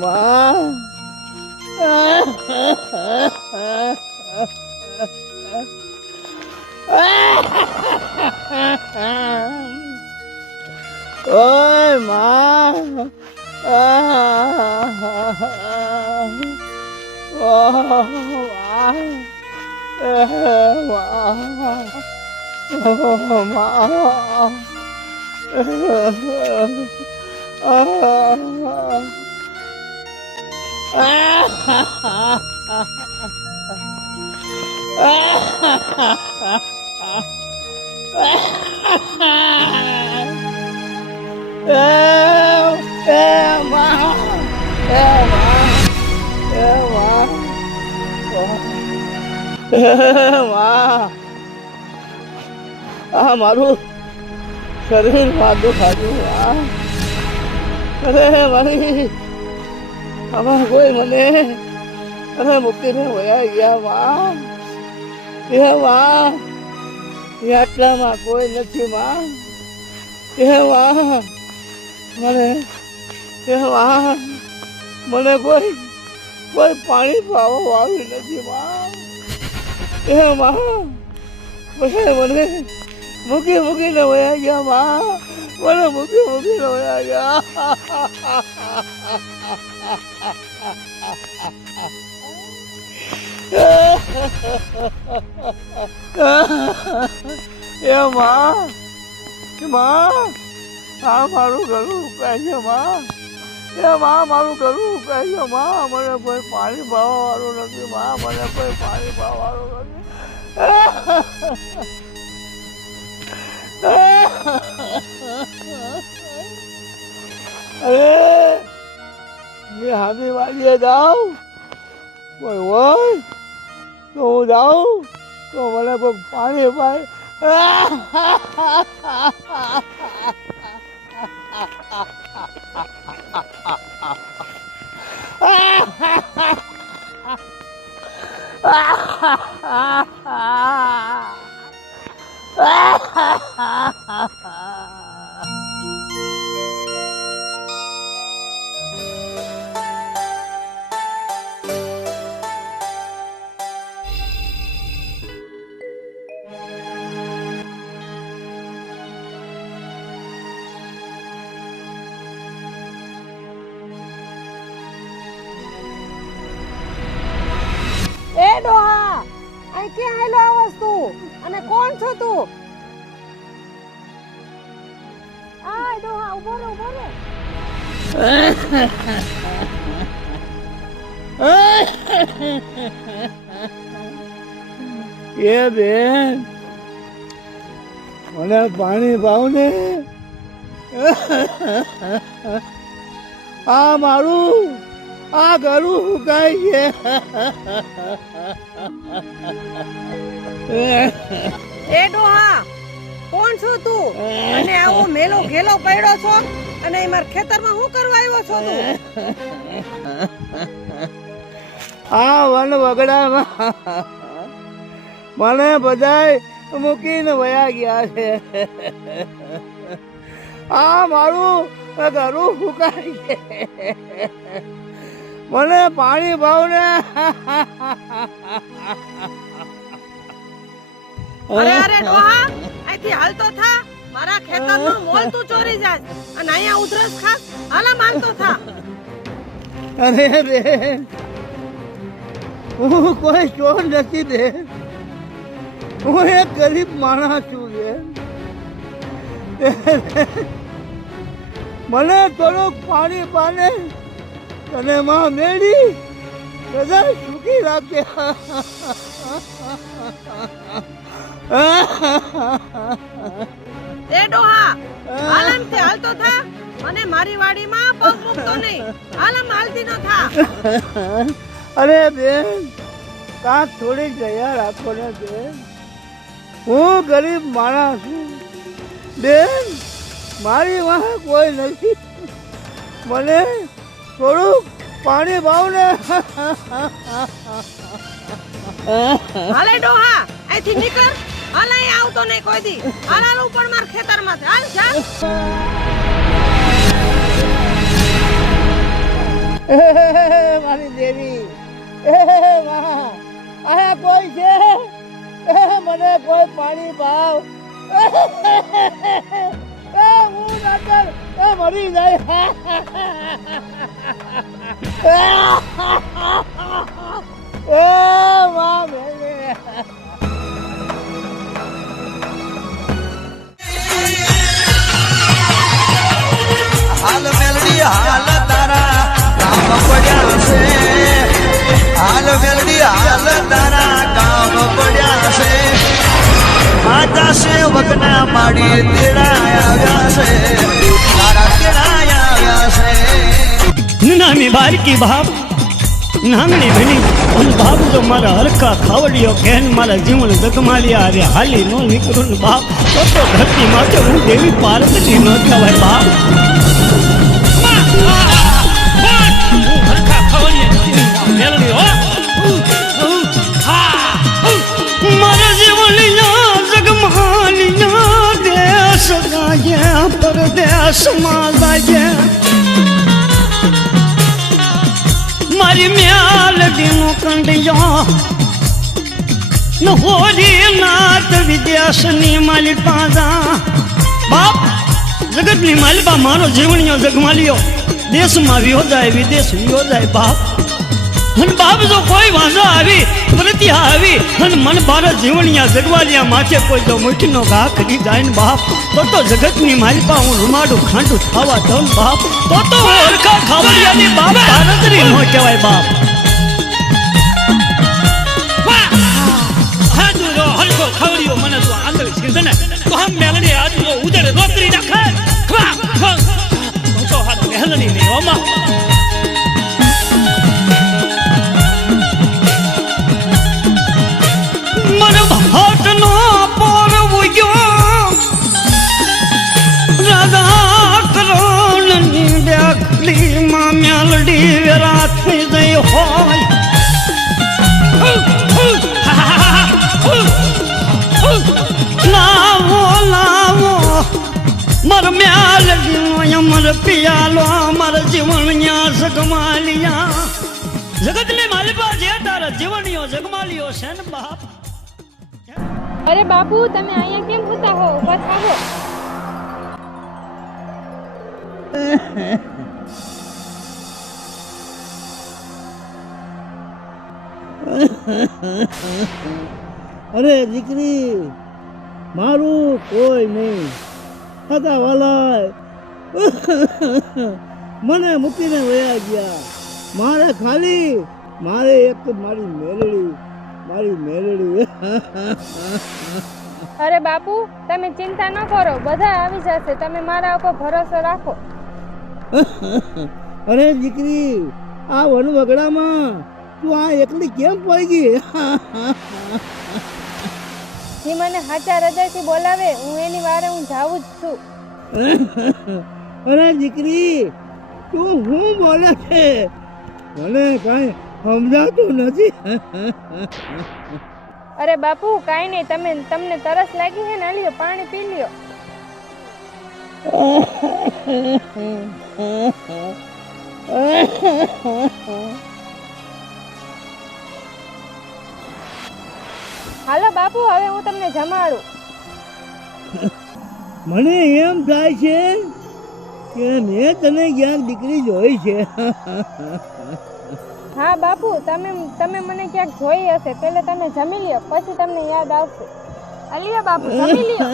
માં ઓય માં મારું શરીર મારું ખાધું અરે મારી આમાં કોઈ મને અરે મૂકીને વયા ગયા માં આટલામાં કોઈ નથી માં મને કોઈ પાણી પાવા વાળું નથી માં મને મૂકીને વયા ગયા માં મને મૂકીને વયા ગયા એ માં આ મારું ઘરું ઉકાય છે માં મારું ઘરું ઉકાય છે માં મને કોઈ પાણી પાવા વાળું નથી માં મને કોઈ પાણી પાવા વાળું નથી અરે મેં હાથી વાળીએ જાઉં કોઈ હોય તો હું જાઉં તો મને કોઈ પાણી પાય એ ડોહા અહીં ક્યાં આયલો આવસ તું અને કોણ છો તું? આ ડોહા ઉભો રે એ બેન મને પાણી પાવ ને આ મારું આ ઘરું સુકાય છે એ ડોહા કોણ છો તું અને આવો મેલો ઘેલો પડ્યો છો અને એ મારા ખેતરમાં શું કરવા આવ્યો છો તું? આ વન વગડામાં મને બધાય મૂકીને વયા ગયા છે આ મારું ઘરું સુકાય છે મને પાણી ભાવ ને અરે ડોહા અહીંથી હાલતો થા મારા ખેતરનું મોલ તું ચોરી જાસ અને અહીંયા ઉધરસ ખાસ હાલા માનતો થા. અરે બેન હું કોઈ ચોર નથી બેન હું એક ગરીબ માણસ છું બેન મને થોડુંક પાણી પાને અને માં મેળી બધા સુખી રાખે એ ડોહા હાલમ થી હાલતો થા મને મારી વાડીમાં પગ મૂકતો નહીં હાલમ હાલતી ન થા. અરે બેન કાંક થોડીક દયા રાખો ને બેન હું ગરીબ માણસ છું બેન મારી વાહ કોઈ નથી મને થોડુંક પાણી ભાવ ને હાલે ડોહા અહીંથી નીકળ. હાલ અહીં આવતો નહીં કોઈ દી. હાલ ઉપર માર ખેતરમાં હાલ જા. મારી દેવી માં આયા કોઈ છે? મને કોઈ પાણી ભાવ હું નતર મરી જાય. માં મેલે હાલ મેલડી હાલ તારા કામ પડ્યા છે. હાલ મેલડી હાલ તારા કામ પડ્યા છે. આજા સેવકના માડી તેડા આવ્યા છે. તારા તેડા આવ્યા છે. નાની બારકી બાપ નામની બની અને બાપ જો મારા હરખા ખાવડિયો કેન મારા જીવન જગમાલિયા રે હાલી નો નીકળું ને બાપ તો ધરતી માથે હું દેવી પાર્વતી નો કહેવાય બાપ. મારા જીવનિયા જગમાલિયા દેશ ગાયા પરદેશમાં ગાયા મારી મ્યાલડીનો કંડિયો ન હોરી નાથ વિદ્યાસની માલી પાજા બાપ જગતની માલિબા મારો જીવણીઓ જગમાલિયો દેશમાં વિયો જાય વિદેશ વિયો જાય બાપ. અને બાપ જો કોઈ વાંધો આવી પ્રત્યા આવી અને મન ભારત જીવણિયા જગવાલિયા માથે કોઈ જો મુઠ્ઠીનો ઘા કરી જાય ને બાપ તો જગતની માલિપા હું રૂમાડું ખાંડું ખાવા દઉં બાપ તો હું હરખા ખાવડિયાની બાપ ભારતરી નો કહેવાય બાપ. હરખો ખાવડિયો મને તો આંધળ છે ને તો હમ મેલડી આજ ઉદરે રોતરી નાખે તો હાથ મેલડી ને ઓમાં હાટનો પોરવયો રાધા કરોણની ડાકલી માં મેલડી વેરા થઈ ગઈ હોય. લાવો લાવો મર મેલડીનો અમર પિયાલો અમર જીવણિયા જગમાલિયા જગતને માલિપા જે તારા જીવણીઓ જગમાલિયો છે ને બાપ. અરે બાપુ તમે અહીંયા કેમ ઊભા હો? ઊભા થાઓ. અરે દીકરી મારું કોઈ નહીં હતા વાલા મને મૂકીને વયા ગયા. મારે ખાલી મારે એક મારી મેલડી. અરે બાપુ તમે ચિંતા ન કરો, બધા આવી જશે. તમે મારા ઉપર ભરોસો રાખો. અરે દીકરી આ વનવગડામાં તું આ એકલી કેમ પડી ગઈ? જે મને હાચા હૃદયથી બોલાવે હું એની વારે હું જાવું જ છું. અરે દીકરી તું શું બોલે છે? મને કાંઈ સમજાતું નથી. અરે બાપુ કાંઈ નહીં, તમને તરસ લાગી છે ને? લ્યો પાણી પી લ્યો. હાલો બાપુ હવે હું તમને જમાડું. મને એમ થાય છે કે મેં તને ક્યાંક દીકરી જોઈ છે. હા બાપુ તમે મને ક્યાંક જોઈ હશે. પહેલા તમે જમી લ્યો પછી તમને યાદ આવશે. અલિયા બાપુ જમી લ્યો.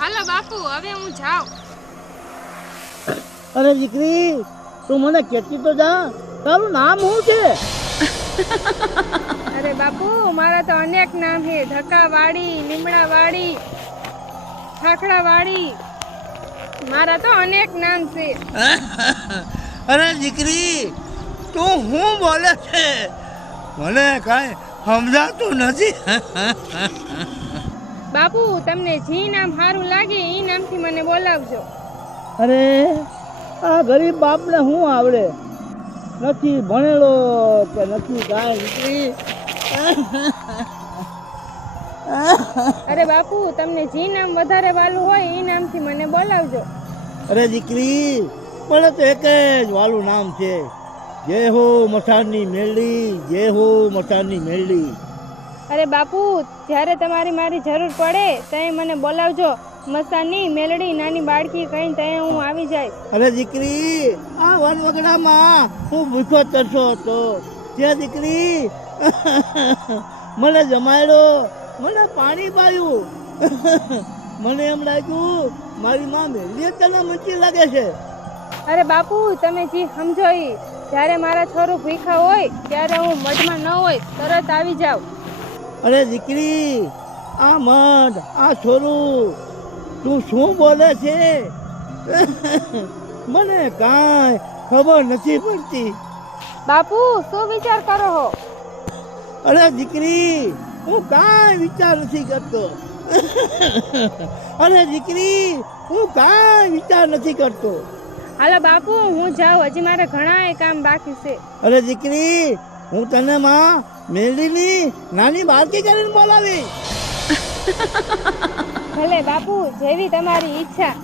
હાલો બાપુ, હવે હું જાઉં. અરે દીકરી, તું મને કહેતી તો જા, તારું નામ શું છે? અરે બાપુ, મારા તો અનેક નામ છે. ધક્કાવાળી, લીમડાવાળી, ખાખડાવાળી, મારા તો અનેક નામ છે. અરે દીકરી, તું શું બોલે છે? મને કાંઈ સમજાતું નથી. બાપુ, તમને જે નામ સારું લાગે એ નામથી મને બોલાવજો. અરે આ ગરીબ બાપને શું આવડે? નથી ભણેલો કે નથી કાંઈ દીકરી. અરે બાપુ, તમને જે નામ વધારે વાલું હોય એ નામથી મને બોલાવજો. અરે દીકરી, મને તો એક જ વાલું નામ છે. જય હો મઠાની મેલડી, જય હો મઠાની મેલડી. અરે બાપુ, જ્યારે તમારી મારી જરૂર પડે ત્યારે મને બોલાવજો. મસાની મેલડી નાની બાળકી કહીને ત્યાં હું આવી જાય. અરે દીકરી, આ વનવગડામાં હું ભૂખો તરસો હતો. તે દીકરી મને જમાડ્યો, મને પાણી પાયું. મને એમ લાગ્યું મારી માં મેલડી તને મચી લાગે છે. અરે બાપુ, તમે જે સમજો ઈ. જ્યારે મારા છોરું ભૂખા હોય ત્યારે હું મઢમાં ન હોય તરત આવી જાઉં. અરે દીકરી, આ મઢ, આ છોરું, તું શું બોલે છે? મને કાંઈ ખબર નથી પડતી. બાપુ, શું વિચાર કરો હો? અરે દીકરી, હું કાંઈ વિચાર નથી કરતો. અરે દીકરી, હું કાંઈ વિચાર નથી કરતો. હાલો બાપુ, હું જાઉં. હજી મારે ઘણા કામ બાકી છે. અરે દીકરી, હું તને માં મેલડીની નાની બાળકી કરીને બોલાવી. ભલે બાપુ, જેવી તમારી ઈચ્છા.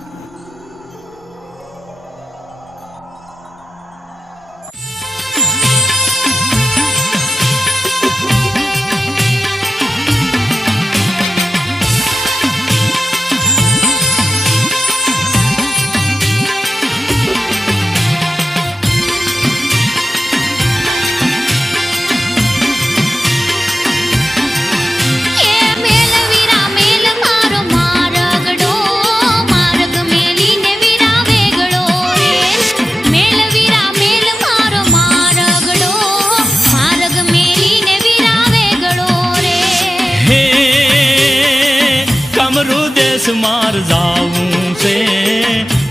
માર જાવું છે,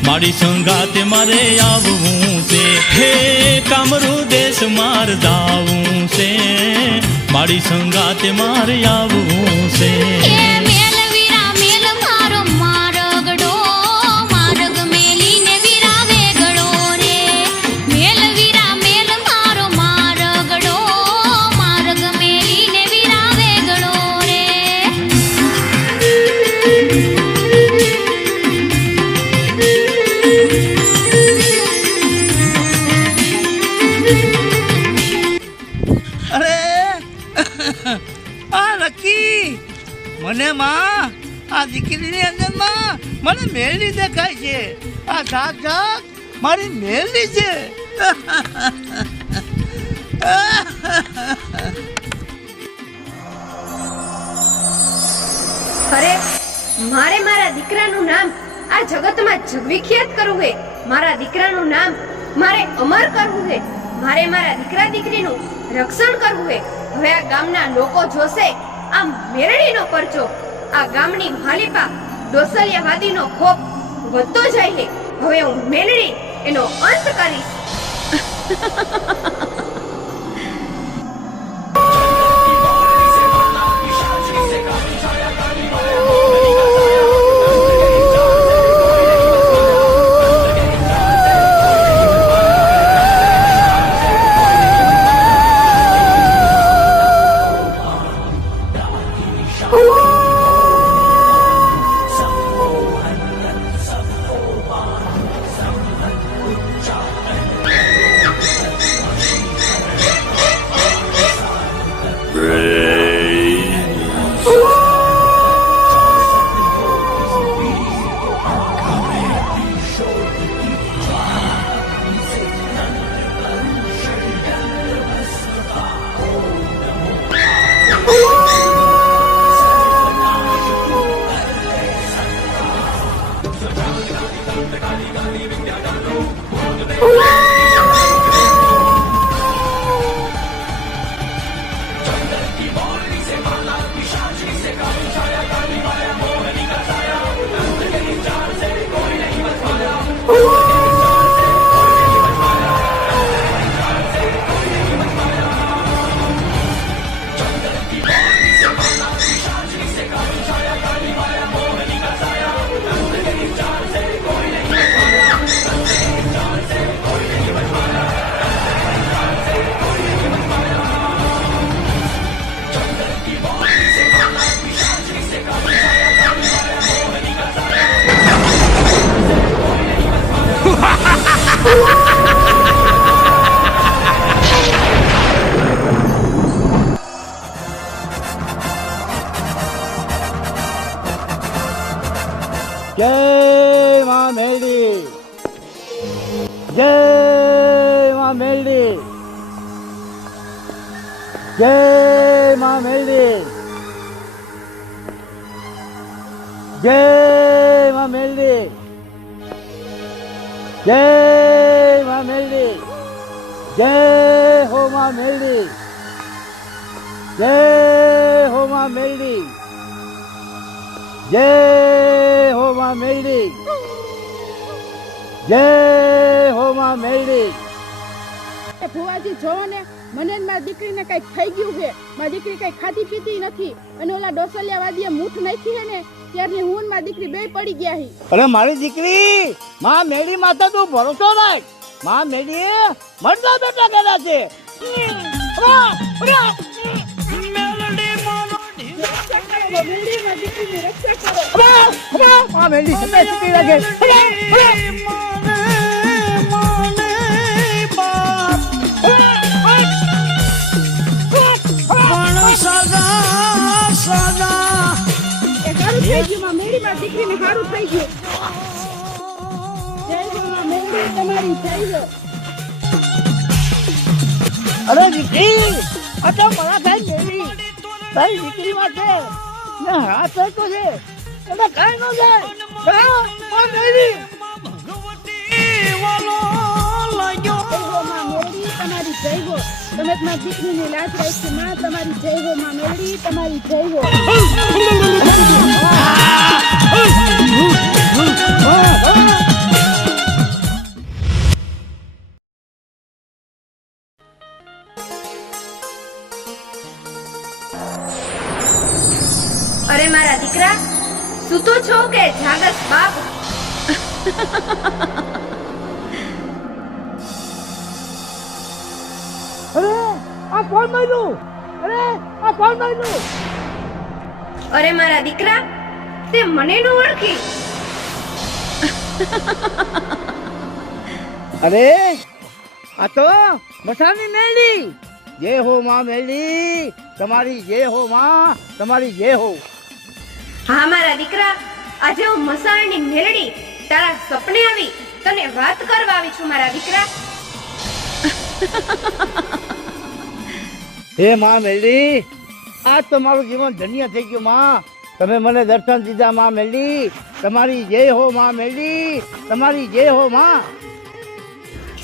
મારી સંગાતે મારે આવવું છે. હે કામરૂ દેશ માર જાવું છે, મારી સંગાતે મારે આવવું છે. મને માં આ દીકરીની અંદર માં મને મેલડી દેખાય છે. આ સાક્ષાત મારી મેલડી છે. અરે મારે મારા દીકરાનું નામ આ જગતમાં જગવિખ્યાત કરવું છે. મારા દીકરાનું નામ મારે અમર કરવું છે. મારે મારા દીકરા દીકરીનું રક્ષણ કરવું છે. હવે આ ગામના લોકો જોશે આ મેરડીનો પરચો. આ ગામની માલિપા ડોસલિયાવાદીનો ખોફ વધતો જાય છે. હવે હું મેલડી એનો અંત કરીશ. જય માં મેલડી, જય માં મેલડી, જય માં મેલડી, જય માં મેલડી, જય માં મેલડી, જય હો માં મેલડી, જય હો માં મેલડી, જય હો માં મેલડી, જય હો માં મેલડી. ફુવાજી જોવો ને, મને ને મારી દીકરીને કઈક થઈ ગયું છે. મારી દીકરી કઈ ખાતી પીતી નથી અને ઓલા ડોસલિયા વાદીએ મૂઠ નાખી છે ને ત્યારની હું ને મારી દીકરી બે પડી ગયા હી. અરે મારી દીકરી, માં મેળી માથે તું ભરોસો રાખ. માં મેળી મરતા બેટા કર્યા છે. મેલડી, મારી દીકરીની રક્ષા કરો. માં મેળી સદાય સુખી રાખે. એ સારું થઈ ગયું માં મેલડી, મારી દીકરીને સારું થઈ ગયું. જય હો માં મેલડી, તમારી જય હો. અરે દીકરી, આ તો મારા ભાઈ મેળી તારી દીકરી માટે ને હાથ સરકો છે એટલે કઈ ન જાય. માં મેળી જય હો માં મેલડી, તમારી જય હો. તમે જ મારી દીકરીની લાજ રાખી માં, તમારી જય હો માં મેલડી, તમારી જય હો. અરે મારા દીકરા, સૂતો છો કે જાગસ બાપ? અરે આ કોણ માર્યું? અરે આ કોણ માર્યું? અરે મારા દીકરા, તે મને ન ઓળખી? અરે આ તો મસાની મેળી. જય હો માં મેળી, તમારી જય હો માં, તમારી જય હો. હા મારા દીકરા, આજે હું મસાણની મેલડી તારા સપને આવી તને વાત કરવા આવી છું મારા દીકરા. હે માં મેળી, આજ તો મારું જીવન ધન્ય થઈ ગયું માં. તમે મને દર્શન દીધા માં મેળી, તમારી જય હો માં મેળી, તમારી જય હો માં.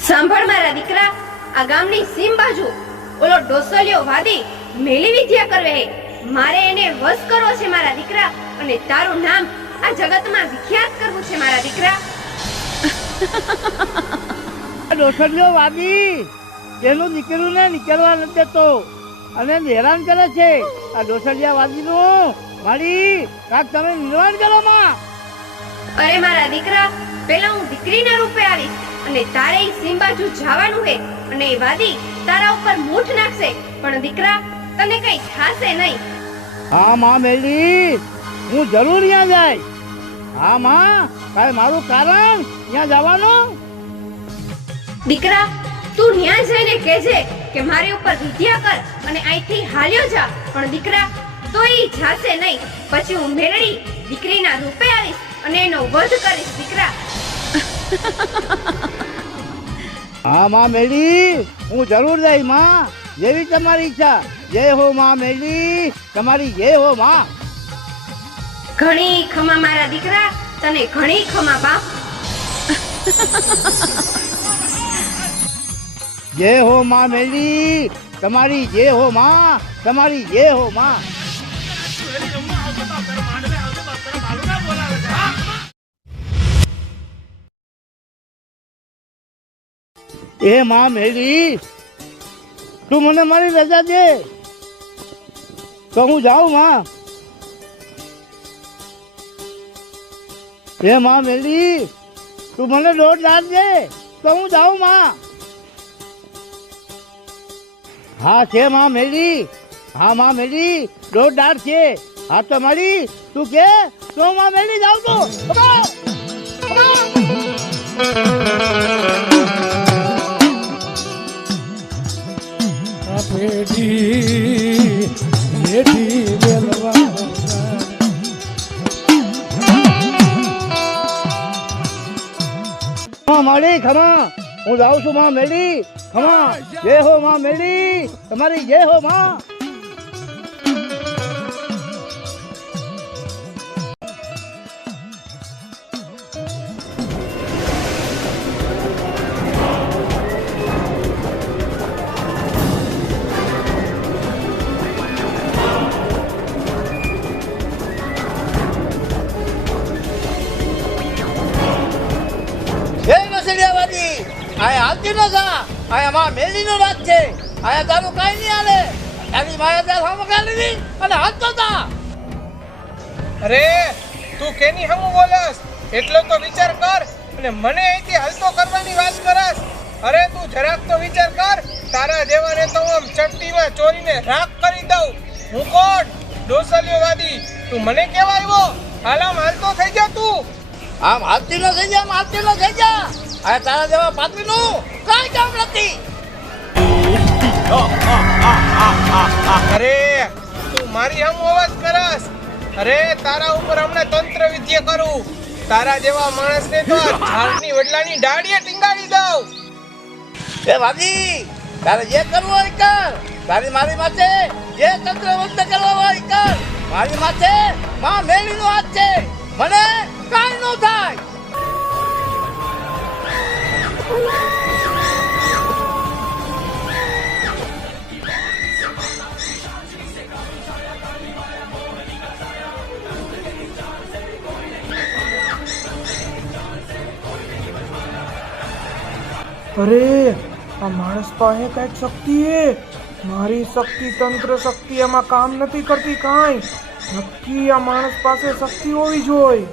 સાંભળ મારા દીકરા, આ ગામની સીમ બાજુ ઓલો ડોસલિયો વાદી મેલી વિદ્યા કરવે હે. મારે એને વશ કરવો છે મારા દીકરા, અને તારું નામ આ જગતમાં વિખ્યાત કરવું છે મારા દીકરા. ડોસલિયો વાદી તેનું દીકરીને નીકળવા નથી દેતો અને હેરાન કરે છે. આ ડોસલિયા વાદીનું મારી કાક તમે નિર્વાણ કરો માં. અરે મારા દીકરા, પેલા હું દીકરીના રૂપે આવીશ અને તારે ઈ સીમ બાજુ જવાનું હે, અને એ વાદી તારા ઉપર મૂઠ નાખશે, પણ દીકરા તને કઈ થાશે નહીં. હા માં મેળી, હું જરૂર ત્યાં જાય. હા માં, કાંઈ મારું કારણ ત્યાં જવાનું? દીકરા, તું ન્યા જઈને કહેજે કે મારી ઉપર વિદ્યા કર અને અહીંથી હાલ્યો જા, પણ દીકરા તો ઈ જાશે નહીં. પછી હું મેળડી દીકરીના રૂપે આવીશ અને એનો વધ કરીશ દીકરા. હા માં મેળી, હું જરૂર જઈશ માં, જેવી તમારી ઈચ્છા. જય હો માં મેળી, તમારી જય હો માં. ઘણી ખમા મારા દીકરા, તને ઘણી ખમા બાપ. જય હો માં મેળી, તમારી જય હો માં, તમારી જય હો માં. એ માં મેળી, તું મને મારી રજા દે તો હું જાઉં માં. એ માં મેળી, તું મને 1.5 લાખ દે તો હું જાઉં માં. હા છે માં મેળી, હા માં મેળી, 1.5 લાખ છે. હા તો મારી તું કે તો માં મેળી જાઉં તો. ખમા હું જાઉં છું માં મેલી ખમા જય હો માં મેલી તમારી જય હો માં આયા હાલતી ન જા આયા માં મેલી નો રાત છે આયા તારું કાઈ નહીં હાલે તારી માયા ત્યાં સામે ગાલી દી અને હાલતો જા અરે તું કેની હમુ બોલસ એટલો તો વિચાર કર અને મને અહીંથી હલતો કરવાની વાત કરસ અરે તું જરાક તો વિચાર કર તારા જેવાને તો આમ ચટ્ટીમાં ચોરીને રાખ કરી દઉં હું કોણ ડોસલિયો વાદી તું મને કેવા આવ્યો હાલામ હાલતો થઈ જા તું આમ હાલતી ન થઈ જા આમ હાલતી ન થઈ જા આ તારા જેવા પાત્રીનું કાઈ કામ નથી અરે તું મારી હમુ અવાજ કરસ અરે તારા ઉપર હમણાં તંત્ર વિદ્યા કરું તારા જેવા માણસને તો આ ઝાડની વડલાની ડાળીએ ટીંગાડી દઉં એ વાદી તારે જે કરવું હોય કર તારી મારી માથે જે તંત્ર બંધ કરવા હોય કર મારી માથે માં મેળીનો હાથ છે મને કાઈ ન થાય અરે આ માણસ પાસે કઈક શક્તિ હે મારી શક્તિ તંત્ર શક્તિ એમાં કામ નથી કરતી કાંઈ નક્કી આ માણસ પાસે શક્તિ હોવી જોઈએ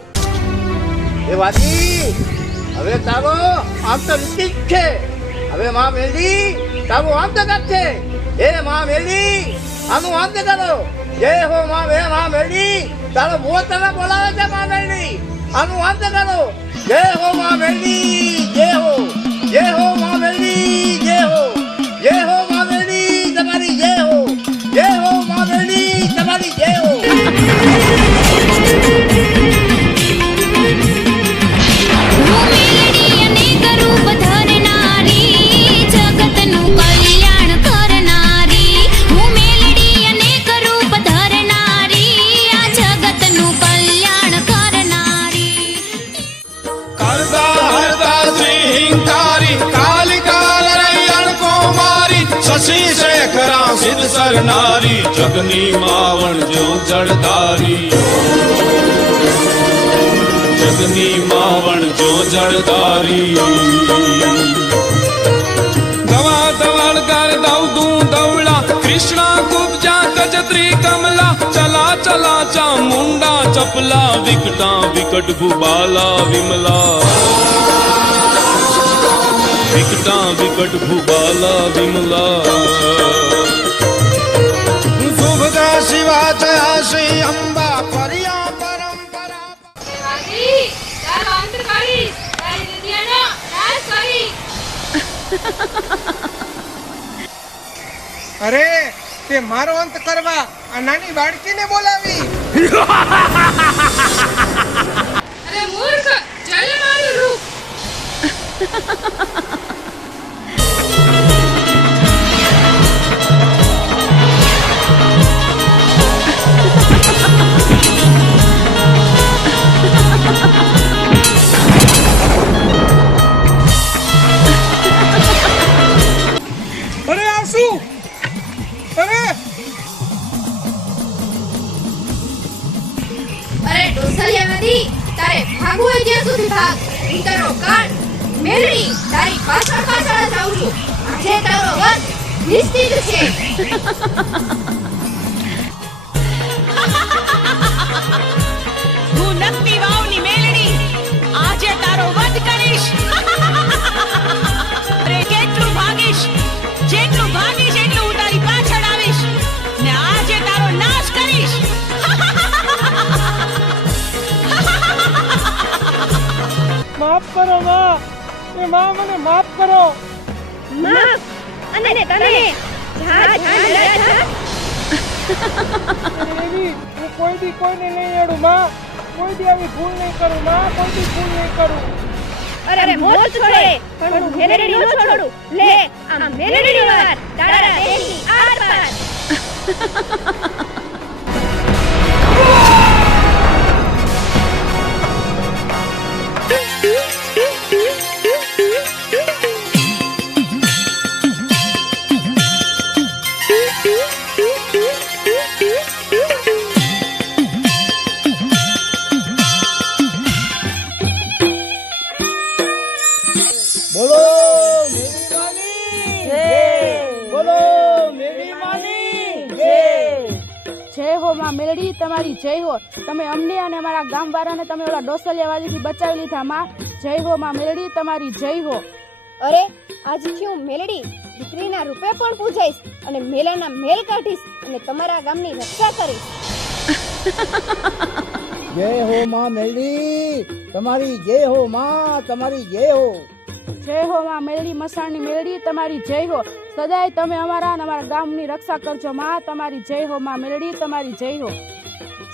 એ વાદી હવે તારો આમ તો નીતિ જ છે હવે માં મેલી તારું આમ તો છે એ માં મેલી આનું આમ તો કરો જય હો માં મેલી તારો બહુ તને બોલાવે છે માં મેલી આનું આમ તો કરો જય હો માં મેલી જય હો માં મેલી જય હો માં મેલી તમારી જય હો માં મેલી તમારી જય હો સરનારી જગની માવણ જો જળધારી જગની માવણ જો જળધારી દવા દવાડ કર દઉં દવડા કૃષ્ણ કુબજા કજત્રી કમલા ચલા ચલા ચામુંડા ચપલા વિકટા વિકટ ભૂબાલા વિમલા વિકટા વિકટ ભૂબાલા વિમલા શિવા જયા શ્રી અંબા પર્યા પરંપરા તારો અંત કરીશ તારી દુનિયાનો નાશ કરીશ અરે તે મારો અંત કરવા આ નાની બાળકીને બોલાવી અરે મૂર્ખ જલ મારું રૂપ તારે ભાગવું હોય ત્યાં સુધી ભાગ હું તારો કાળ મેળવી તારી પાછળ પાછળ જ આવું છું આજે તારો વધ નિશ્ચિત છે હું નકની વાવની મેલડી આજે તારો વધ કરીશ અરે જેટલું ભાગીશ એટલું હું તારી પાછળ આવીશ ને આજે તારો નાશ કરીશ માફ કરો માં એ માં મને માફ કરો માફ અને તને જા એવી હું કોઈ દી કોઈને નહીં અડું માં કોઈ દી આવી ભૂલ નહીં કરું માં કોઈ દી ભૂલ નહીં કરું અરે મોત છોડે પણ હું મેલડી નો છોડું. લે આ મેલડી વાર તારા દેહની આર પાર. બોલો મેરી માની જય. બોલો મેરી માની જય. જય હો માં મેલડી, તમારી જય હો. તમે અમને અને અમારા ગામવાળાને તમે ઓલા ડોસલિયાવાદીથી બચાવી લીધા માં. જય હો માં મેલડી, તમારી જય હો. અરે આજથી હું મેલડી દીકરીના રૂપે પણ પૂજાઈશ અને મેલાના મેલ કાઢીશ અને તમારા ગામની રક્ષા કરીશ. જય હો માં મેલડી, તમારી જય હો માં, તમારી જય હો. જય હો માં મેલડી, મસાણની મેલડી, તમારી જય હો. સદાય તમે અમારા અને અમારા ગામની રક્ષા કરજો માં. તમારી જય હો માં મેલડી, તમારી જય હો.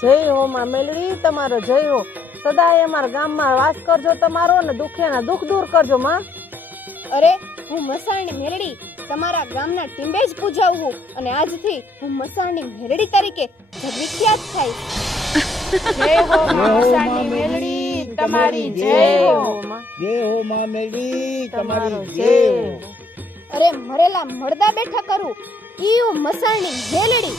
જય હો માં મેલડી, તમારો જય હો. સદાય અમારા ગામમાં વાસ કરજો તમારો અને દુખિયાના દુઃખ દૂર કરજો માં. અરે હું મસાણની મેલડી તમારા ગામના ટીંબે જ પૂજાવું અને આજથી હું મસાણની મેલડી તરીકે જગવિખ્યાત થાય. જય હો માં મસાણની મેલડી, તમારી જય હો. જય હો માં મેલડી, તમારી જય હો. અરે મરેલા મળદા બેઠા કરું ઈ મસાણની મેલડી.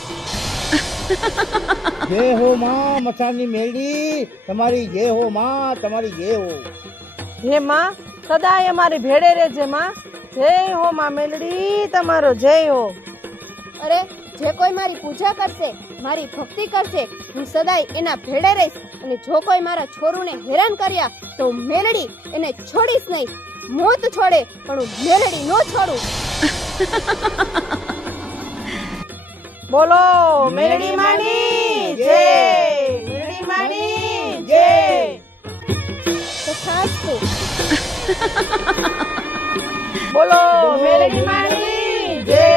જય હો માં મસાણની મેલડી, તમારી જય હો માં, તમારી જય હો. હે માં સદાય અમારી ભેડે રહેજે માં. જય હો માં મેલડી, તમારો જય હો. અરે જે કોઈ મારી પૂજા કરશે, મારી ભક્તિ કરશે, હું સદાય એના ભેડે રહીશ અને જો કોઈ મારા છોરુને હેરાન કર્યા તો મેલડી એને છોડીશ નહીં. મોત છોડે પણ હું મેલડી નો છોડું. બોલો મેલડી માની જય. મેલડી માની જય. તથાસ્તુ. બોલો મેલડી માની જય.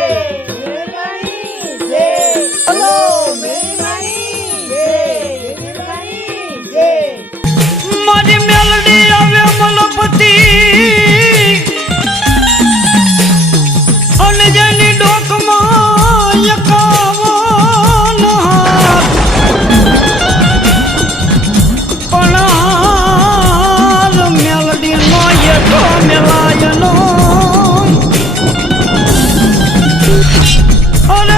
મેલડી માની જય. બોલો મેલડી માની જય. મેલડી માની જય. મારી મેલડી આવે મલપતિ અને જેની ડોકમાં એકાવન હાથ પણ હાલ મેલડી નો એકો મેલાય નો. અરે